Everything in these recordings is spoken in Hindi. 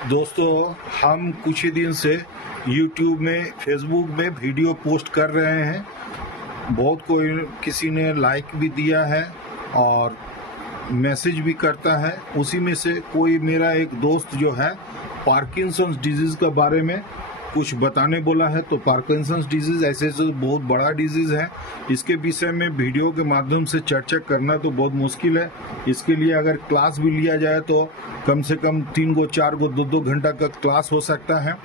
दोस्तों, हम कुछ ही दिन से YouTube में, Facebook में वीडियो पोस्ट कर रहे हैं। बहुत कोई किसी ने लाइक भी दिया है और मैसेज भी करता है। उसी में से कोई मेरा एक दोस्त जो है पार्किंसंस डिजीज़ के बारे में कुछ बताने बोला है। तो पार्किंसंस डिजीज़ ऐसे तो बहुत बड़ा डिजीज़ है, इसके विषय में वीडियो के माध्यम से चर्चा करना तो बहुत मुश्किल है। इसके लिए अगर क्लास भी लिया जाए तो कम से कम 3 गो 4 गो 2-2 घंटा का क्लास हो सकता है।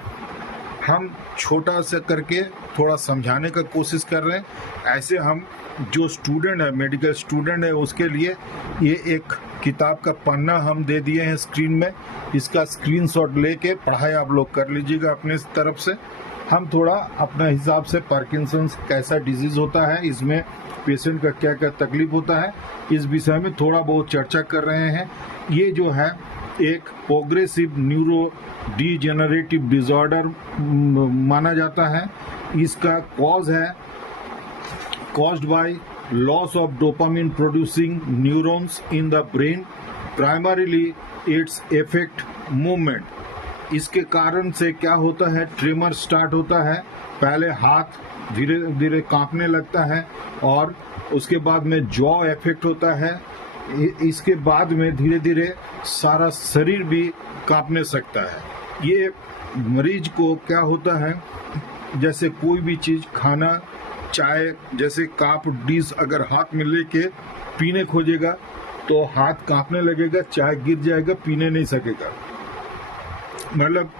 हम छोटा सा करके थोड़ा समझाने का कोशिश कर रहे हैं। ऐसे हम जो स्टूडेंट है, मेडिकल स्टूडेंट है, उसके लिए ये एक किताब का पन्ना हम दे दिए हैं स्क्रीन में। इसका स्क्रीनशॉट लेके पढ़ाई आप लोग कर लीजिएगा अपने तरफ से। हम थोड़ा अपना हिसाब से पार्किंसंस कैसा डिजीज़ होता है, इसमें पेशेंट का क्या क्या तकलीफ होता है, इस विषय में थोड़ा बहुत चर्चा कर रहे हैं। ये जो है एक प्रोग्रेसिव न्यूरो डिजेनरेटिव डिसऑर्डर माना जाता है। इसका कॉज है caused by loss of dopamine producing neurons in the brain, primarily its affect movement। इसके कारण से क्या होता है, ट्रेमर स्टार्ट होता है। पहले हाथ धीरे धीरे कांपने लगता है और उसके बाद में जॉ इफेक्ट होता है। इसके बाद में धीरे धीरे सारा शरीर भी कांपने सकता है। ये मरीज को क्या होता है, जैसे कोई भी चीज़ खाना, चाय, जैसे कप डिश अगर हाथ में लेके पीने खोजेगा तो हाथ कांपने लगेगा, चाय गिर जाएगा, पीने नहीं सकेगा। मतलब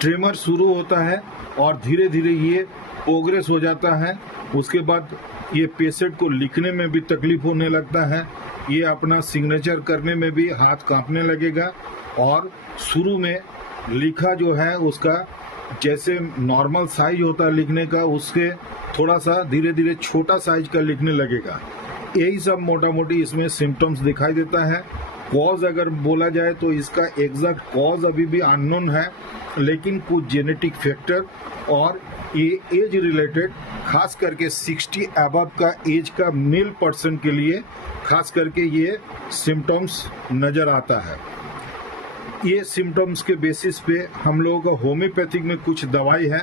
ट्रेमर शुरू होता है और धीरे धीरे ये प्रोग्रेस हो जाता है। उसके बाद ये पेशेंट को लिखने में भी तकलीफ होने लगता है। ये अपना सिग्नेचर करने में भी हाथ कांपने लगेगा और शुरू में लिखा जो है उसका जैसे नॉर्मल साइज होता है लिखने का, उसके थोड़ा सा धीरे धीरे छोटा साइज का लिखने लगेगा। यही सब मोटा मोटी इसमें सिम्टम्स दिखाई देता है। कॉज अगर बोला जाए तो इसका एग्जैक्ट कॉज अभी भी अननोन है, लेकिन कुछ जेनेटिक फैक्टर और ये एज रिलेटेड, खास करके 60 अबव का एज का मेल पर्सन के लिए खास करके ये सिम्टम्स नज़र आता है। ये सिम्टम्स के बेसिस पे हम लोगों का होम्योपैथिक में कुछ दवाई है,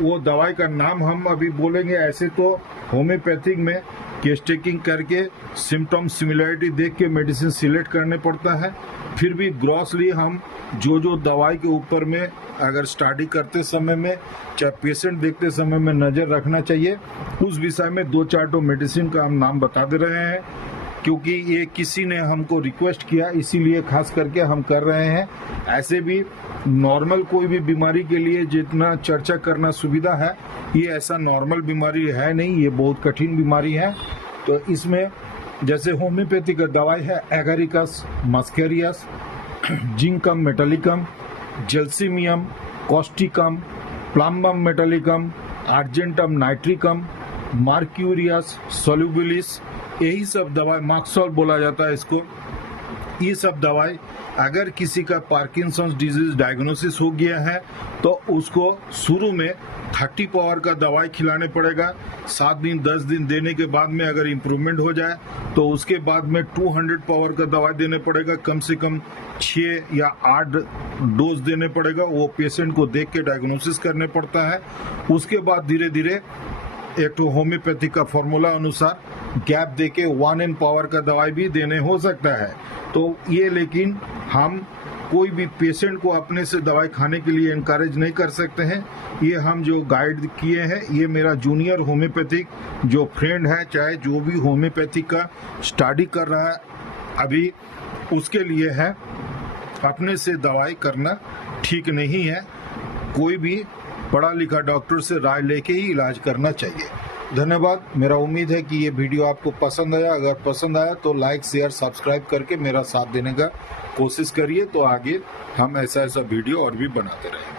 वो दवाई का नाम हम अभी बोलेंगे। ऐसे तो होम्योपैथिक में केस टेकिंग करके सिम्टम सिमिलरिटी देख के मेडिसिन सिलेक्ट करने पड़ता है। फिर भी ग्रॉसली हम जो दवाई के ऊपर में अगर स्टडी करते समय में, चाहे पेशेंट देखते समय में नज़र रखना चाहिए, उस विषय में 2-4 मेडिसिन का हम नाम बता दे रहे हैं, क्योंकि ये किसी ने हमको रिक्वेस्ट किया, इसीलिए खास करके हम कर रहे हैं। ऐसे भी नॉर्मल कोई भी बीमारी के लिए जितना चर्चा करना सुविधा है, ये ऐसा नॉर्मल बीमारी है नहीं, ये बहुत कठिन बीमारी है। तो इसमें जैसे होम्योपैथी का दवाई है agaricus muscarius, zincum metallicum, gelsemium, causticum, plumbum metallicum, argentum nitricum, mercurius solubilis, यही सब दवाई, मार्क्सॉल बोला जाता है इसको। ये सब दवाई अगर किसी का पार्किंसंस डिजीज डायग्नोसिस हो गया है तो उसको शुरू में 30 पावर का दवाई खिलाने पड़ेगा। 7 दिन 10 दिन देने के बाद में अगर इम्प्रूवमेंट हो जाए तो उसके बाद में 200 पावर का दवाई देने पड़ेगा। कम से कम 6 या 8 डोज देने पड़ेगा। वो पेशेंट को देख के डायग्नोसिस करने पड़ता है। उसके बाद धीरे धीरे एक तो होम्योपैथी का फॉर्मूला अनुसार गैप देके 1n पावर का दवाई भी देने हो सकता है। तो ये, लेकिन हम कोई भी पेशेंट को अपने से दवाई खाने के लिए इनकरेज नहीं कर सकते हैं। ये हम जो गाइड किए हैं, ये मेरा जूनियर होम्योपैथिक जो फ्रेंड है, चाहे जो भी होम्योपैथिक का स्टडी कर रहा है अभी, उसके लिए है। अपने से दवाई करना ठीक नहीं है। कोई भी पढ़ा लिखा डॉक्टर से राय लेके ही इलाज करना चाहिए। धन्यवाद। मेरा उम्मीद है कि ये वीडियो आपको पसंद आया। अगर पसंद आया तो लाइक, शेयर, सब्सक्राइब करके मेरा साथ देने का कोशिश करिए, तो आगे हम ऐसा वीडियो और भी बनाते रहेंगे।